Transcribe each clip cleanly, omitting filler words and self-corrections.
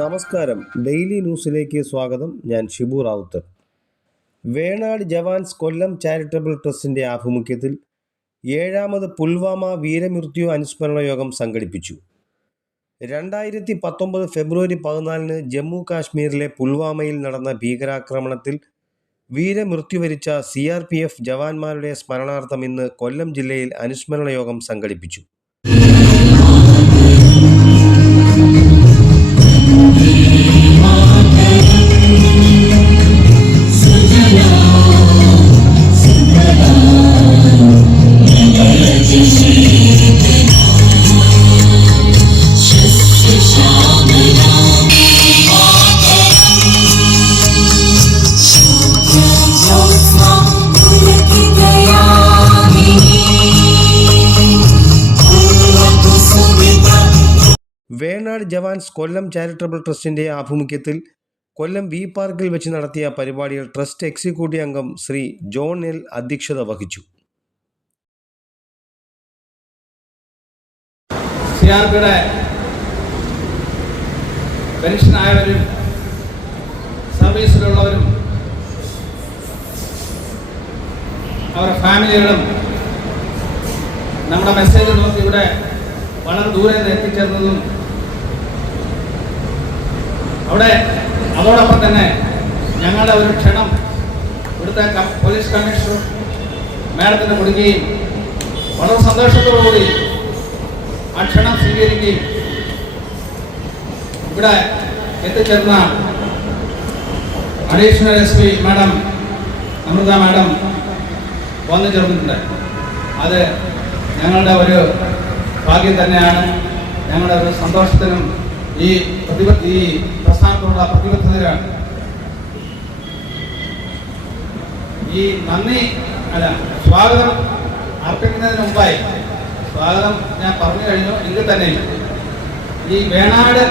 നമസ്കാരം. ഡെയിലി ന്യൂസിലേക്ക് സ്വാഗതം. ഞാൻ ഷിബു റാവുത്തർ. വേണാട് ജവാൻസ് കൊല്ലം ചാരിറ്റബിൾ ട്രസ്റ്റിൻ്റെ ആഭിമുഖ്യത്തിൽ 7ാമത് പുൽവാമ വീരമൃത്യു അനുസ്മരണ യോഗം സംഘടിപ്പിച്ചു. 2019 ഫെബ്രുവരി 14 ജമ്മു കാശ്മീരിലെ പുൽവാമയിൽ നടന്ന ഭീകരാക്രമണത്തിൽ വീരമൃത്യു വരിച്ച CRPF ജവാന്മാരുടെ സ്മരണാർത്ഥം ഇന്ന് കൊല്ലം ജില്ലയിൽ അനുസ്മരണ യോഗം സംഘടിപ്പിച്ചു. വേണാട് ജവാൻസ് കൊല്ലം ചാരിറ്റബിൾ ട്രസ്റ്റിൻ്റെ ആഭിമുഖ്യത്തിൽ കൊല്ലം വി പാർക്കിൽ വെച്ച് നടത്തിയ പരിപാടിയിൽ ട്രസ്റ്റ് എക്സിക്യൂട്ടീവ് അംഗം ശ്രീ ജോൺ എൽ അധ്യക്ഷത വഹിച്ചു. സിആർപിയുടെ പെൻഷനായവരും സർവീസിലുള്ളവരും അവരുടെ ഫാമിലികളും നമ്മുടെ മെസ്സേജ് നോക്കി ഇവിടെ വളരെ ദൂരെ നിന്ന് എത്തിച്ചേർന്നതും അതോടൊപ്പം തന്നെ ഞങ്ങളുടെ ഒരു ക്ഷണം ഇവിടുത്തെ പോലീസ് കമ്മീഷണർ മാഡത്തിന് കൊടുക്കുകയും വളരെ സന്തോഷത്തോടുകൂടി ആ ക്ഷണം സ്വീകരിക്കുകയും ഇവിടെ എത്തിച്ചേർന്ന additional SP madam Amrutha madam വന്നു ചേർന്നിട്ടുണ്ട്. അത് ഞങ്ങളുടെ ഒരു ഭാഗ്യം തന്നെയാണ്. ഞങ്ങളുടെ ഒരു സന്തോഷത്തിനും ഈ പ്രസ്ഥാനത്തോടുള്ള പ്രതിബദ്ധതയാണ്. ഈ സ്വാഗതം അർപ്പിക്കുന്നതിന് മുമ്പായി സ്വാഗതം ഞാൻ പറഞ്ഞു കഴിഞ്ഞു. എങ്കിൽ തന്നെ ഈ Venad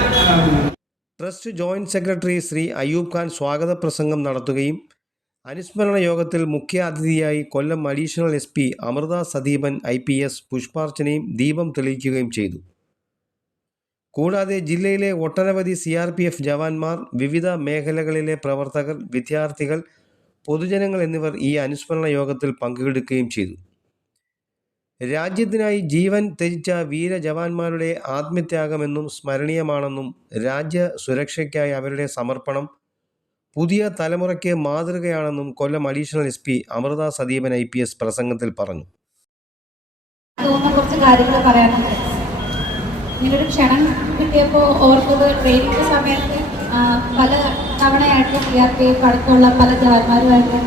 trust joint secretary Shri Ayyub Khan സ്വാഗത പ്രസംഗം നടത്തുകയും അനുസ്മരണ യോഗത്തിൽ മുഖ്യ അതിഥിയായി കൊല്ലം അഡീഷണൽ SP അമൃത സദീപൻ IPS പുഷ്പാർച്ചനയും ദീപം തെളിയിക്കുകയും ചെയ്തു. കൂടാതെ ജില്ലയിലെ ഒട്ടനവധി CRPF ജവാന്മാർ, വിവിധ മേഖലകളിലെ പ്രവർത്തകർ, വിദ്യാർത്ഥികൾ, പൊതുജനങ്ങൾ എന്നിവർ ഈ അനുസ്മരണ യോഗത്തിൽ പങ്കെടുക്കുകയും ചെയ്തു. രാജ്യത്തിനായി ജീവൻ ത്യജിച്ച വീര ജവാന്മാരുടെ ആത്മത്യാഗമെന്നും സ്മരണീയമാണെന്നും രാജ്യ സുരക്ഷയ്ക്കായി അവരുടെ സമർപ്പണം പുതിയ തലമുറയ്ക്ക് മാതൃകയാണെന്നും കൊല്ലം അഡീഷണൽ SP അമൃത സദീപൻ IPS പ്രസംഗത്തിൽ പറഞ്ഞു. കുറച്ച് കാര്യങ്ങൾ പറയാനുണ്ട്. ഇങ്ങനൊരു ക്ഷണം കിട്ടിയപ്പോൾ ഓർത്തത് ട്രെയിനിൻ്റെ സമയത്ത് പല തവണയായിട്ട് CRPF അടക്കമുള്ള പല ജവാന്മാരുമായിട്ട്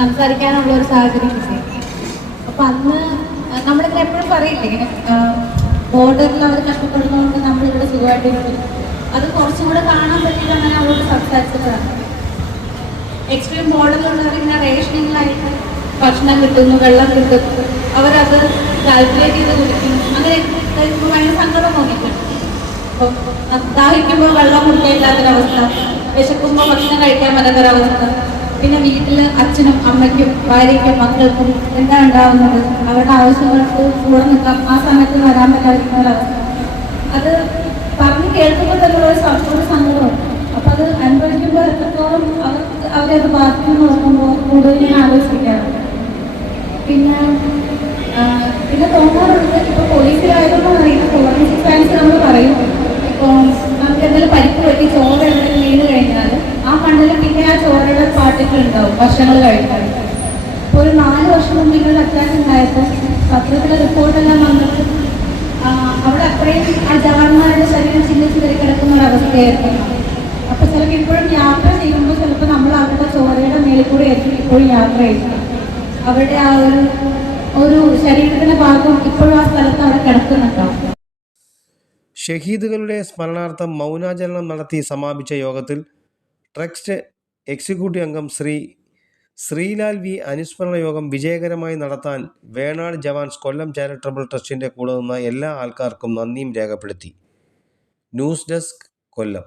സംസാരിക്കാനുള്ള ഒരു സാഹചര്യം കിട്ടി. അപ്പോൾ അന്ന് നമ്മളിങ്ങനെ എപ്പോഴും പറയില്ലേ, ഇങ്ങനെ ബോർഡറിൽ അവർ കഷ്ടപ്പെടുന്നതുകൊണ്ട് നമ്മളിവിടെ സുഖമായിട്ടിരിക്കും. അത് കുറച്ചും കൂടെ കാണാൻ പറ്റിയിട്ട് അങ്ങനെ അവരോട് സംസാരിച്ചതാണ്. എക്സ്ട്രീം ബോർഡറിലുള്ളവരിങ്ങനെ റേഷനിങ്ങിലായിട്ട് ഭക്ഷണം കിട്ടുന്നു, വെള്ളം കിട്ടുന്നു, അവരത് കാൽക്കുലേറ്റ് ചെയ്ത് കുടിക്കുന്നു. അങ്ങനെ കഴിക്കുമ്പോൾ ഭയങ്കര സങ്കടം തോന്നിയിട്ടുണ്ട്. അപ്പം ദാഹിക്കുമ്പോൾ വെള്ളം കുടിക്കാനില്ലാത്തൊരവസ്ഥ, വിശക്കുമ്പോൾ ഭക്ഷണം കഴിക്കാൻ പറ്റാത്തൊരവസ്ഥ, പിന്നെ വീട്ടിൽ അച്ഛനും അമ്മയ്ക്കും ഭാര്യയ്ക്കും മക്കൾക്കും എന്താ ഉണ്ടാവുന്നത്, അവരുടെ ആവശ്യങ്ങൾക്ക് കൂടെ നിൽക്കാം, ആ സമയത്ത് വരാൻ പറ്റാതിരിക്കുന്ന ഒരവസ്ഥ, അത് പറഞ്ഞ് കേൾക്കുമ്പോൾ തന്നെ ഒരു സങ്കടമാണ്. അപ്പം അത് അനുഭവിക്കുമ്പോൾ എത്രത്തോളം അവരത് ബാധിക്കുന്നു നോക്കുമ്പോൾ കൂടുതൽ ഞാൻ ആലോചിക്കാറുണ്ട്. പിന്നെ തോന്നാറുണ്ട്, ഇപ്പോൾ പോലീസിലായതൊന്നും അറിയില്ല, ഫോറൻസിക് സയൻസ് നമ്മൾ പറയും, ഇപ്പോൾ നമുക്ക് എന്തെങ്കിലും പരിക്ക് പറ്റി ചോര എവിടെയും വീണ് കഴിഞ്ഞാൽ ആ മണ്ണിൽ പിന്നെ ആ ചോരയുടെ പാർട്ടിക്കിൾ ഉണ്ടാവും വർഷങ്ങൾ കഴിക്കാൻ. ഇപ്പോൾ ഒരു 4 വർഷം മുമ്പ് ഇങ്ങനെ അറ്റാക്ക് ഉണ്ടായപ്പോൾ പത്രത്തിലെ റിപ്പോർട്ടെല്ലാം വന്നിട്ട് അവിടെ അത്രയും ആ ജവാന്മാരുടെ ശരീരം ചിഹ്നിച്ചിതറി കിടക്കുന്ന ഒരവസ്ഥയായിരുന്നു. അപ്പോൾ ചിലപ്പോൾ ഇപ്പോഴും യാത്ര ചെയ്യുമ്പോൾ ചിലപ്പോൾ നമ്മൾ അവരുടെ ചോരയുടെ മേളിൽ കൂടെ ആയിരിക്കും ഇപ്പോഴും യാത്ര ചെയ്യുന്നത്. അവരുടെ ആ ഒരു ശരീരത്തിന്റെ ഭാഗം ഇപ്പോഴും ആ സ്ഥലത്ത് അവിടെ കിടക്കുന്നുണ്ടാവും. ഷഹീദുകളുടെ സ്മരണാർത്ഥം മൗനാചരണം നടത്തി സമാപിച്ച യോഗത്തിൽ ട്രസ്റ്റ് എക്സിക്യൂട്ടീവ് അംഗം ശ്രീ ശ്രീലാൽ V അനുസ്മരണ യോഗം വിജയകരമായി നടത്താൻ വേണാട് ജവാൻസ് കൊല്ലം ചാരിറ്റബിൾ ട്രസ്റ്റിൻ്റെ കൂടെ നിന്ന എല്ലാ ആൾക്കാർക്കും നന്ദിയും രേഖപ്പെടുത്തി. ന്യൂസ് ഡെസ്ക്, കൊല്ലം.